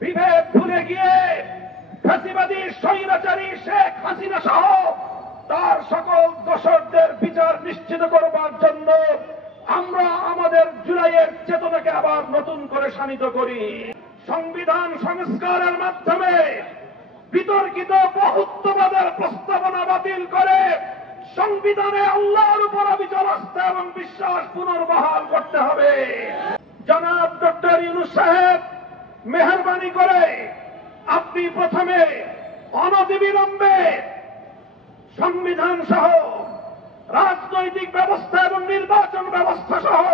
বিভেদ ভুলে গিয়ে ফ্যাসিবাদী স্বৈরাচারী শেখ হাসিনা সহ তার সকল দোষরদের বিচার নিশ্চিত করবার জন্য আমরা আমাদের জুলাইয়ের চেতনাকে আবার নতুন করে শানিত করি। সংবিধান সংস্কারের মাধ্যমে বিতর্কিত বহুত্ববাদের প্রস্তাবনা বাতিল করে সংবিধানে আল্লাহর উপর অবিচল আস্থা এবং বিশ্বাস পুনর্বহাল করতে হবে। জনাব ডক্টর ইউনূস সাহেব, মেহরবানি করে আপনি প্রথমে অনতিবিলম্বে সংবিধান সহ রাজনৈতিক ব্যবস্থা এবং নির্বাচন ব্যবস্থা সহ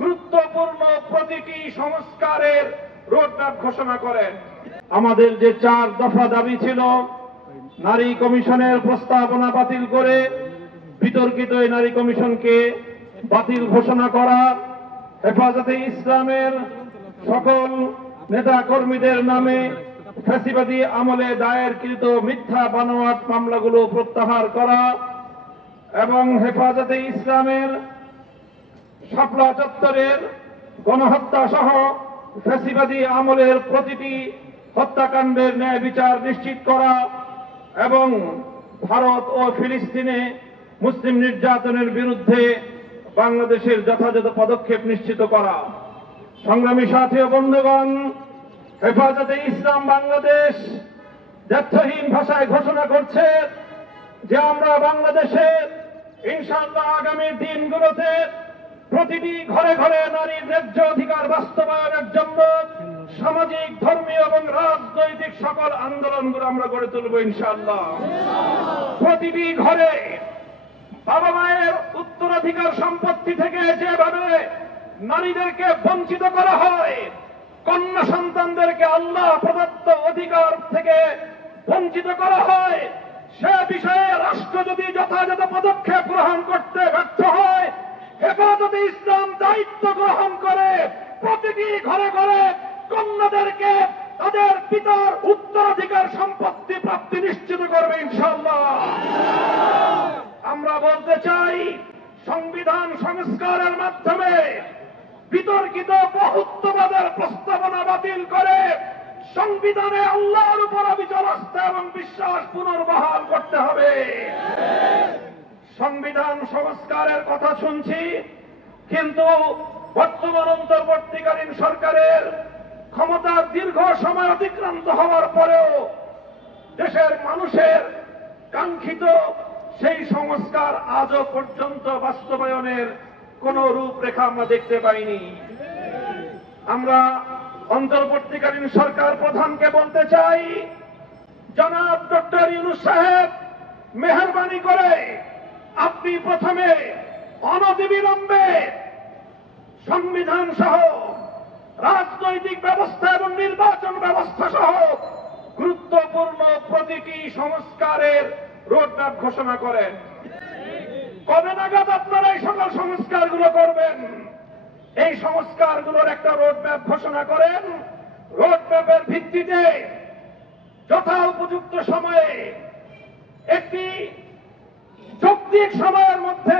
গুরুত্বপূর্ণ প্রতিটি সংস্কারের রোডম্যাপ ঘোষণা করেন। আমাদের যে 4 দফা দাবি ছিল, নারী কমিশনের প্রস্তাবনা বাতিল করে বিতর্কিত এই নারী কমিশনকে বাতিল ঘোষণা করা, হেফাজতে ইসলামের সকল নেতা কর্মীদের নামে ফ্যাসিবাদী আমলে দায়েরকৃত মিথ্যা বানোয়াট মামলাগুলো প্রত্যাহার করা এবং হেফাজতে ইসলামের শাপলা চত্বরের গণহত্যা সহ ফ্যাসিবাদী আমলের প্রতিটি হত্যাকাণ্ডের ন্যায় বিচার নিশ্চিত করা এবং ভারত ও ফিলিস্তিনে মুসলিম নির্যাতনের বিরুদ্ধে বাংলাদেশের যথাযথ পদক্ষেপ নিশ্চিত করা। সংগ্রামী সাথী ও বন্ধুগণ, হেফাজতে ইসলাম বাংলাদেশ দ্ব্যর্থহীন ভাষায় ঘোষণা করছে যে আমরা বাংলাদেশের ইনশাআল্লাহ আগামী দিনগুলোতে প্রতিটি ঘরে ঘরে নারীর ন্যায্য অধিকার বাস্তবায়নের জন্য সামাজিক, ধর্মীয় এবং রাজনৈতিক সকল আন্দোলনগুলো আমরা গড়ে তুলব ইনশাআল্লাহ। প্রতিটি ঘরে বাবা মায়ের উত্তরাধিকার সম্পত্তি থেকে যেভাবে নারীদেরকে বঞ্চিত করা হয়, কন্যা সন্তানদেরকে আল্লাহ প্রদত্ত অধিকার থেকে বঞ্চিত করা হয়, সে বিষয়ে রাষ্ট্র যদি যথাযথ পদক্ষেপ গ্রহণ করতে ব্যর্থ হয়, হেফাজতে ইসলাম দায়িত্ব গ্রহণ করে প্রতিটি ঘরে ঘরে কন্যাদেরকে তাদের পিতার উত্তরাধিকার সম্পত্তি প্রাপ্তি নিশ্চিত করবে ইনশাআল্লাহ। আমরা বলতে চাই, সংবিধান সংস্কারের মাধ্যমে বিতর্কিত বহুত্ববাদের প্রস্তাবনা বাতিল করে সংবিধানে আল্লাহর উপর অবিচল আস্থা এবং বিশ্বাস পুনর্বহাল করতে হবে। সংবিধান সংস্কারের কথা শুনছি, কিন্তু বর্তমান অন্তর্বর্তীকালীন সরকারের ক্ষমতার দীর্ঘ সময় অতিক্রান্ত হওয়ার পরেও দেশের মানুষের কাঙ্ক্ষিত সেই সংস্কার আজও পর্যন্ত বাস্তবায়নের কোন রূপরেখা আমরা দেখতে পাইনি। আমরা অন্তর্বর্তীকালীন সরকার প্রধানকে বলতে চাই, জনাব ডক্টর ইউনূস সাহেব, মেহরবানি করে আপনি প্রথমে অনতিবিলম্বে সংবিধান সহ রাজনৈতিক ব্যবস্থা এবং নির্বাচন ব্যবস্থা সহ গুরুত্বপূর্ণ প্রতিটি সংস্কারের রোডম্যাপ ঘোষণা করেন। কবে নাগাদ আপনারা এই সকল সংস্কারগুলো করবেন? এই সংস্কারগুলোর একটা রোডম্যাপ ঘোষণা করেন। রোডম্যাপের ভিত্তিতে যথা উপযুক্ত সময়ে একটি যৌক্তিক সময়ের মধ্যে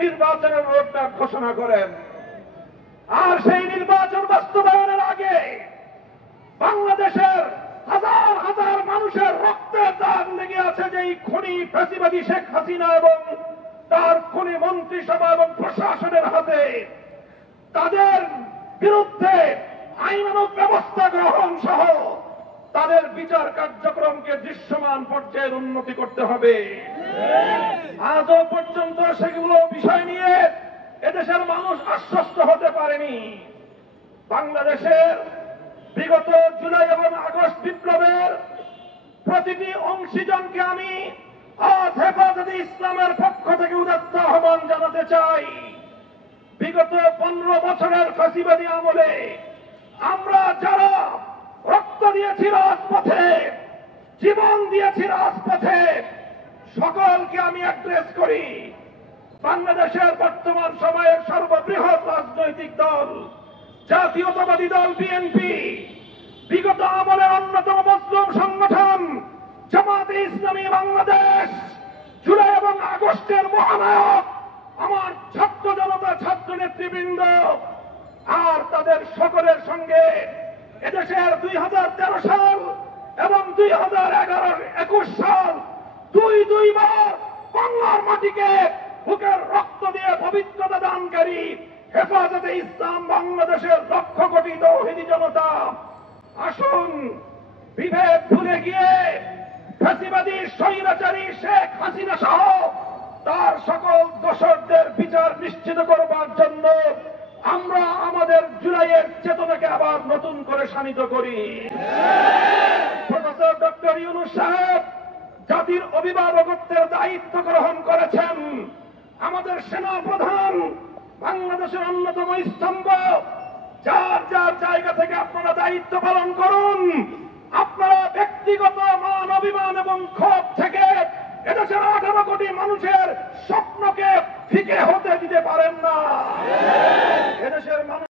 নির্বাচনের রোডম্যাপ ঘোষণা করেন। আর সেই নির্বাচন বাস্তবায়নের আগে বাংলাদেশের হাজার হাজার মানুষের রক্তের দাগ লেগে আছে যে এই খুনি ফ্যাসিবাদী শেখ হাসিনা এবং তার খুনি মন্ত্রিসভা এবং প্রশাসনের হাতে, তাদের বিরুদ্ধে আইনানুগ ব্যবস্থা গ্রহণ সহ তাদের বিচার কার্যক্রমকে দৃশ্যমান পর্যায়ের উন্নতি করতে হবে। আজও পর্যন্ত সেগুলো বিষয় নিয়ে এদেশের মানুষ আশ্বস্ত হতে পারেনি। বাংলাদেশের বিগত জুলাই এবং আগস্ট বিপ্লবের প্রতিটি অংশীজনকে আমি আজ হেফাজতে ইসলামের পক্ষ থেকে উদাত্ত আহ্বান জানাতে চাই। বিগত 15 বছরের ফ্যাসিবাদী আমলে আমরা যারা রক্ত দিয়েছি রাজপথে, জীবন দিয়েছি রাজপথে, সকলকে আমি অ্যাড্রেস করি। বাংলাদেশের বর্তমান সময়ের সর্ববৃহৎ রাজনৈতিক দল জাতীয়তাবাদী দল বিএনপি, বিগত আমলের অন্যতম মজলুম সংগঠন জামাতে ইসলামী বাংলাদেশ, জুলাই এবং আগস্টের মহানায়ক আমার ছাত্র জনতা, ছাত্র নেতৃবৃন্দ, আর তাদের সকলের সঙ্গে এদের 2013 সাল এবং 2021 সাল দুইবার বাংলার মাটিকে বুকের রক্ত দিয়ে পবিত্রতা দানকারী হেফাজতে ইসলাম বাংলাদেশের লক্ষ কোটি তৌহিদি জনতা আসুন বিভেদ ভুলে গিয়ে ফ্যাসিবাদী স্বৈরাচারী শেখ হাসিনা সহ তার সকল দোষরদের বিচার নিশ্চিত করবার জন্য আমরা আমাদের জুলাইয়ের চেতনাকে আবার নতুন করে শানিত করি। প্রফেসর ডক্টর ইউনূস সাহেব জাতির অভিভাবকত্বের দায়িত্ব গ্রহণ করেছেন। আমাদের সেনা প্রধান বাংলাদেশের অন্যতম স্তম্ভ। যার যার জায়গা থেকে আপনারা দায়িত্ব পালন করুন। আপনারা ব্যক্তিগত মান অভিমান এবং ক্ষোভ থেকে এদেশের 18 কোটি মানুষের স্বপ্নকে ফিকে হতে দিতে পারেন না। এদেশের মানুষ